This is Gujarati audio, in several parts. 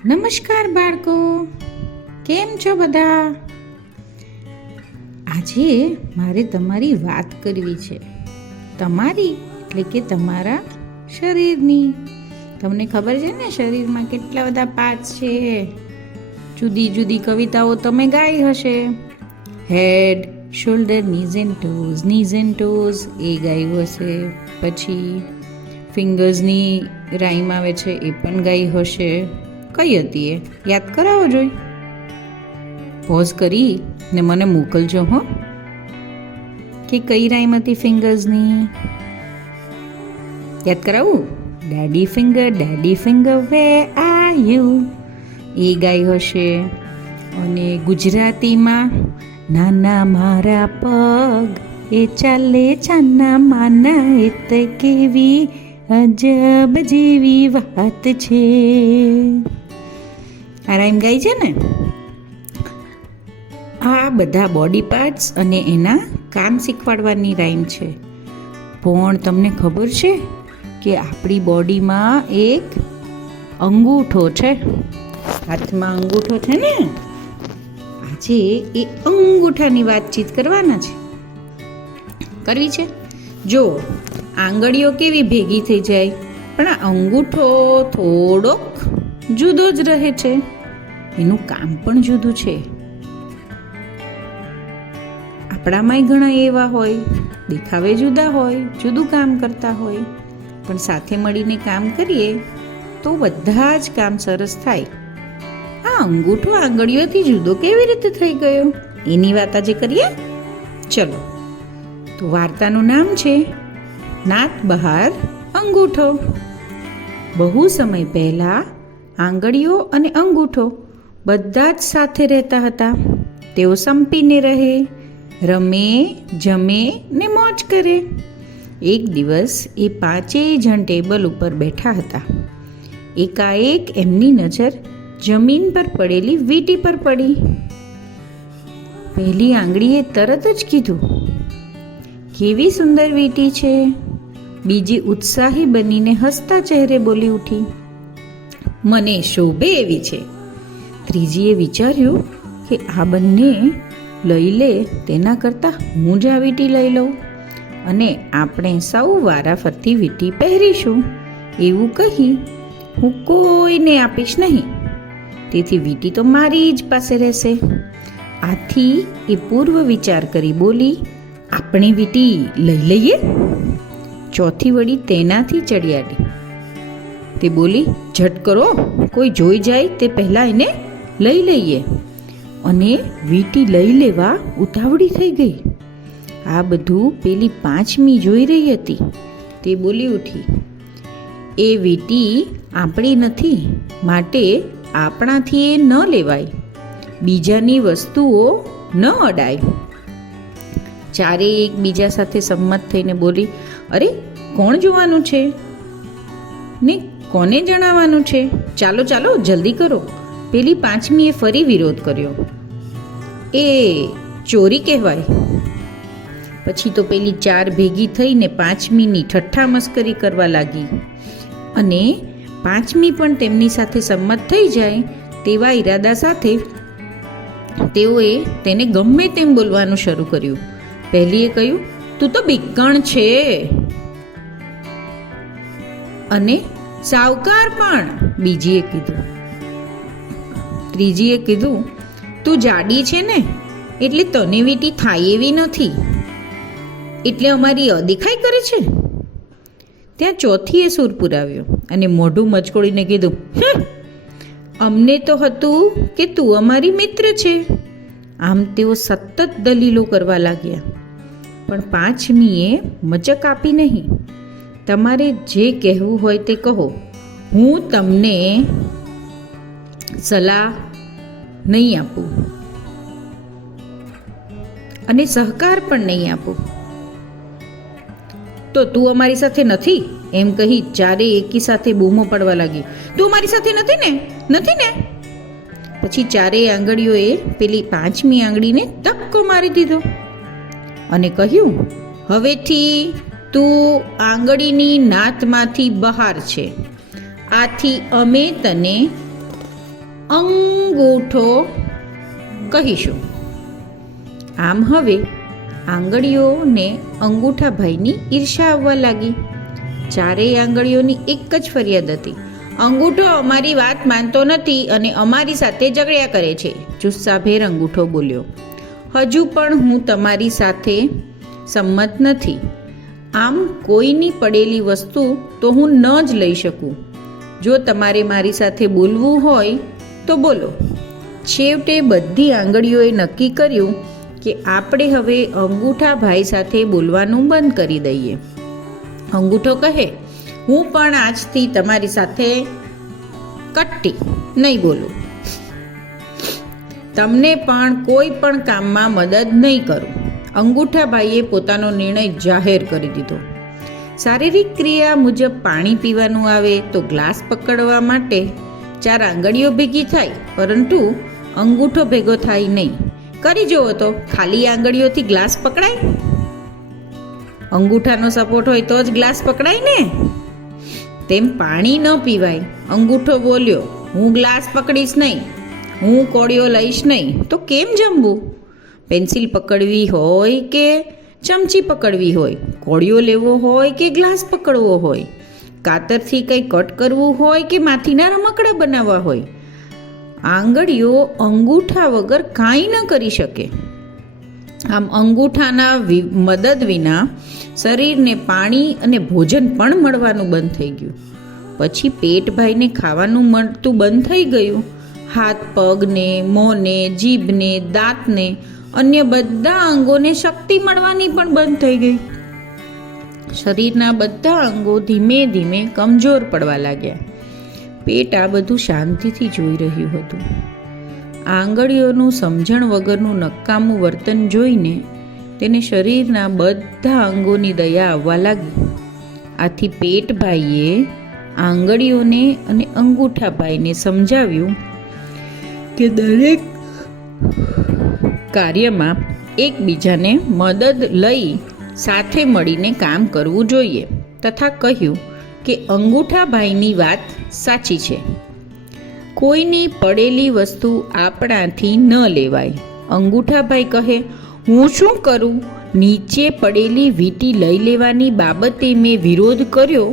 નમસ્કાર બાળકો, કેમ છો બધા? આજે મારે તમારી વાત કરવી છે. તમારી એટલે કે તમારા શરીરની. તમને ખબર છે ને શરીરમાં કેટલા બધા પાર્ટ્સ છે. જુદી જુદી કવિતાઓ તમે ગાઈ હશે. હેડ, શોલ્ડર, નીઝ એન્ડ ટોઝ એ ગાયું હશે. પછી ફિંગર્સની રાઈમ આવે છે એ પણ ગાઈ હશે. કઈ હતી એ યાદ કરાવો જોઈ. પોઝ કરી ને મને મોકલજો હો કે કઈ રાઈમ હતી ફિંગર્સની. યાદ કરાવું? Daddy finger where are you એ ગાઈ હશે. અને ગુજરાતીમાં નાના મારા પગ એ ચાલે છાના માના એ તો કેવી અજબ જેવી વાત છે. આ રાઈમ ગાઈ છે ને. આ બધા બોડી પાર્ટ્સ અને એના કામ શીખવાડવાની રાઈમ છે. પણ તમને ખબર છે કે આપણી બોડીમાં એક અંગૂઠો છે. હાથમાં અંગૂઠો છે ને. આજે એ અંગૂઠાની વાતચીત કરવાના છે. કરવી છે? જો આંગળીઓ કેવી ભેગી થઈ જાય, પણ આ અંગૂઠો થોડોક જુદો જ રહે છે. એનું કામ પણ જુદું છે. આપણામાંય ઘણા એવા હોય, દેખાવે જુદા હોય, જુદું કામ કરતા હોય, પણ સાથે મળીને કામ કરીએ તો બધા જ કામ સરસ થાય. આ અંગૂઠો આંગળીઓથી જુદો કેવી રીતે થઈ ગયો એની વાત આજે કરીએ. ચલો, તો વાર્તાનું નામ છે નાક બહાર અંગૂઠો. બહુ સમય પહેલા આંગળીઓ અને અંગૂઠો બધા જ સાથે રહેતા હતા. તેઓ સંપીને રહે, રમે, જમે ને મોજ કરે. એક દિવસ એ પાંચેય જણ ટેબલ ઉપર બેઠા હતા. એકાએક એમની નજર જમીન પર પડેલી વીંટી પર પડી. પહેલી આંગળીએ તરત જ કીધું, કેવી સુંદર વીંટી છે. બીજી ઉત્સાહી બનીને હસતા ચહેરે બોલી ઉઠી, મને શોભે એવી છે. ત્રીજીએ વિચાર્યું કે આ બંને લઈ લે તેના કરતાં હું જ આ વીંટી લઈ લઉં અને આપણે સૌ વારાફરતી વીંટી પહેરીશું એવું કહી હું કોઈને આપીશ નહીં. તેથી વીંટી તો મારી જ પાસે રહેશે. આથી એ પૂર્વ વિચાર કરી બોલી, આપણે વીંટી લઈ લઈએ. ચોથી વળી તેનાથી ચડિયાડી. તે બોલી, ઝટ કરો, કોઈ જોઈ જાય તે પહેલાં એને લઈ લઈએ. અને વીંટી લઈ લેવા ઉતાવળી થઈ ગઈ. આ બધું પેલી પાંચમી જોઈ રહી હતી. તે બોલી ઉઠી, એ વીંટી આપણી નથી, માટે આપણાથી એ ન લેવાય. બીજાની વસ્તુઓ ન અડાય. ચારેય એકબીજા સાથે સંમત થઈને બોલી, અરે કોણ જોવાનું છે ને કોને જણાવવાનું છે? ચાલો ચાલો જલ્દી કરો. પેલી પાંચમીએ ફરી વિરોધ કર્યો. એ ચોરી કહેવાય. પછી તો પેલી ચાર ભેગી થઈને પાંચમીની ઠઠ્ઠા મસ્કરી કરવા લાગી. અને પાંચમી પણ તેમની સાથે સંમત થઈ જાય તેવા ઈરાદા સાથે તેઓએ તેને ગમે તેમ બોલવાનું શરૂ કર્યું. પહેલીએ કહ્યું, તું તો બીકણ છે. અને સાવકાર પણ, બીજીએ કીધું. ત્રીજીએ કીધું, તું જાડી છે ને એટલે તને વીંટી થાય એવી નથી, એટલે અમારી અદેખાઈ કરે છે. ત્યાં ચોથીએ સૂર પુરાવ્યો અને મોઢું મચકોડીને કીધું, અમને તો હતું કે તું અમારી મિત્ર છે. આમ તેઓ સતત દલીલો કરવા લાગ્યા. પણ પાંચમીએ મચક આપી નહીં. તમારે જે કહેવું હોય તે કહો, હું તમને સલાહ નહીં આપું અને સહકાર પણ નહીં આપું. તો તું અમારી સાથે નથી એમ કહી ચારે એકી સાથે બૂમો પડવા લાગી. તું અમારી સાથે નથી ને? નથી ને? પછી ચારેય આંગળીઓએ પેલી પાંચમી આંગળીને ધક્કો મારી દીધો અને કહ્યું, હવેથી તું આંગળીની નાતમાંથી બહાર છે. આથી અમે તને અંગૂઠો કહીશું. આમ હવે આંગળીઓને અંગૂઠાભાઈની ઈર્ષા આવવા લાગી. ચારેય આંગળીઓની એક જ ફરિયાદ હતી: અંગૂઠો અમારી વાત માનતો નથી અને અમારી સાથે ઝઘડ્યા કરે છે. જુસ્સાભેર અંગૂઠો બોલ્યો: હજુ પણ હું તમારી સાથે સંમત નથી. આમ કોઈની પડેલી વસ્તુ તો હું ન જ લઈ શકું. જો તમારે મારી સાથે બોલવું હોય તો બોલો. છેવટે બધી આંગળીઓએ નક્કી કર્યું કે આપણે હવે અંગૂઠાભાઈ સાથે બોલવાનું બંધ કરી દઈએ. અંગૂઠો કહે: હું પણ આજથી તમારી સાથે કટ્ટી નહીં બોલું. તમને પણ કોઈ પણ કામમાં મદદ નહીં કરું. અંગૂઠાભાઈએ પોતાનો નિર્ણય જાહેર કરી દીધો. શારીરિક ક્રિયા મુજબ પાણી પીવાનું આવે તો ગ્લાસ પકડવા માટે 4 આંગળીઓ ભેગી થાય, પરંતુ અંગૂઠો ભેગો થાય નહીં. કરી જુઓ તો ખાલી આંગળીઓથી ગ્લાસ પકડાય? અંગૂઠાનો સપોર્ટ હોય તો જ ગ્લાસ પકડાય ને. તેમ પાણી ન પીવાય. અંગૂઠો બોલ્યો: હું ગ્લાસ પકડીશ નહીં, હું કોળિયો લઈશ નહીં. તો કેમ જમવું? પેન્સિલ પકડવી હોય કે ચમચી પકડવી હોય, કોળિયો લેવો હોય કે ગ્લાસ પકડવો હોય, કાતરથી કંઈ કટ કરવું હોય કે માથીના રમકડા બનાવવા હોય, આંગળીઓ અંગૂઠા વગર કાંઈ ન કરી શકે. આમ અંગૂઠાના મદદ વિના શરીરને પાણી અને ભોજન પણ મળવાનું બંધ થઈ ગયું. પછી પેટભાઈને ખાવાનું મળતું બંધ થઈ ગયું. હાથ પગને, મોંને, જીભને, દાંતને, અન્ય બધા અંગોને શક્તિ મળવાની પણ બંધ થઈ ગઈ. શરીરના બધા અંગો ધીમે ધીમે કમજોર પડવા લાગ્યા. પેટ આ બધું શાંતિથી જોઈ રહ્યું હતું. આંગળીઓનું સમજણ વગરનું નકામું વર્તન જોઈને તેને શરીરના બધા અંગોની દયા આવવા લાગી. આથી પેટભાઈએ આંગળીઓને અને અંગૂઠાભાઈને સમજાવ્યું કે દરેક કાર્યમાં એકબીજાને મદદ લઈ સાથે મળીને કામ કરવું જોઈએ, તથા કહ્યું કે અંગૂઠાભાઈની વાત સાચી છે. કોઈની પડેલી વસ્તુ આપણાથી ન લેવાય. અંગૂઠાભાઈ કહે: હું શું કરું? નીચે પડેલી વીંટી લઈ લેવાની બાબતે મેં વિરોધ કર્યો.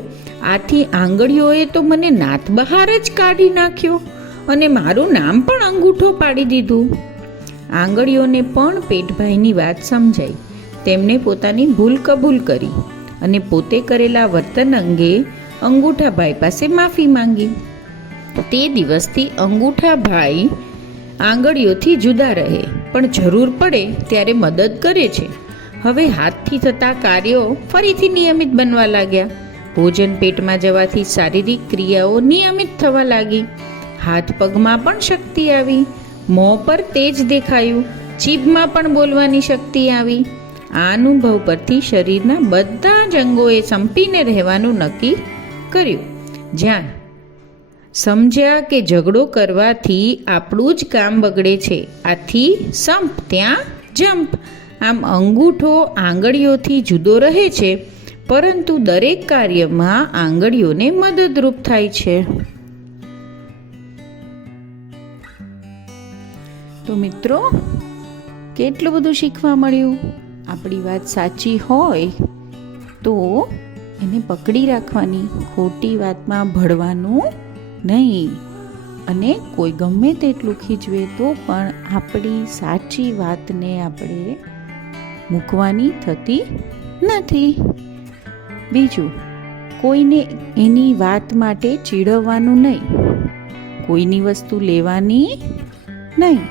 આથી આંગળીઓએ તો મને નાત બહાર જ કાઢી નાખ્યો અને મારું નામ પણ અંગૂઠો પાડી દીધું. આંગળીઓને પણ પેટભાઈની વાત સમજાઈ. તેમણે પોતાની ભૂલ કબૂલ કરી અને પોતે કરેલા વર્તન અંગે અંગૂઠાભાઈ પાસે માફી માંગી. તે દિવસથી અંગૂઠાભાઈ આંગળીઓથી જુદા રહે, પણ જરૂર પડે ત્યારે મદદ કરે છે. હવે હાથથી થતા કાર્યો ફરીથી નિયમિત બનવા લાગ્યા. ભોજન પેટમાં જવાથી શારીરિક ક્રિયાઓ નિયમિત થવા લાગી. હાથ પગમાં પણ શક્તિ આવી. મોં પર તેજ દેખાયું. જીભમાં પણ બોલવાની શક્તિ આવી. આ અનુભવ પરથી શરીરના બધા જ અંગોએ સંપીને રહેવાનું નક્કી કર્યું. જ્યાં સમજ્યા કે ઝઘડો કરવાથી આપણું જ કામ બગડે છે, આથી સંપ ત્યાં જંપ. આમ અંગૂઠો આંગળીઓથી જુદો રહે છે, પરંતુ દરેક કાર્યમાં આંગળીઓને મદદરૂપ થાય છે. તો મિત્રો, કેટલું બધું શીખવા મળ્યું. આપણી વાત સાચી હોય તો એને પકડી રાખવાની, ખોટી વાતમાં ભળવાનું નહીં. અને કોઈ ગમે તેટલું ખીજવે તો પણ આપણી સાચી વાતને આપણે મૂકવાની થતી નથી. બીજું, કોઈને એની વાત માટે ચીડવવાનું નહીં, કોઈની વસ્તુ લેવાની નહીં,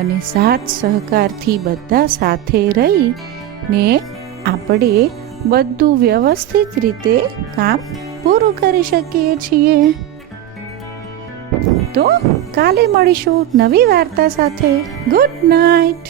અને સાથ સહકારથી બધા સાથે રહીને આપણે બધું વ્યવસ્થિત રીતે કામ પૂરું કરી શકીએ છીએ. તો કાલે મળીશું નવી વાર્તા સાથે. Good night.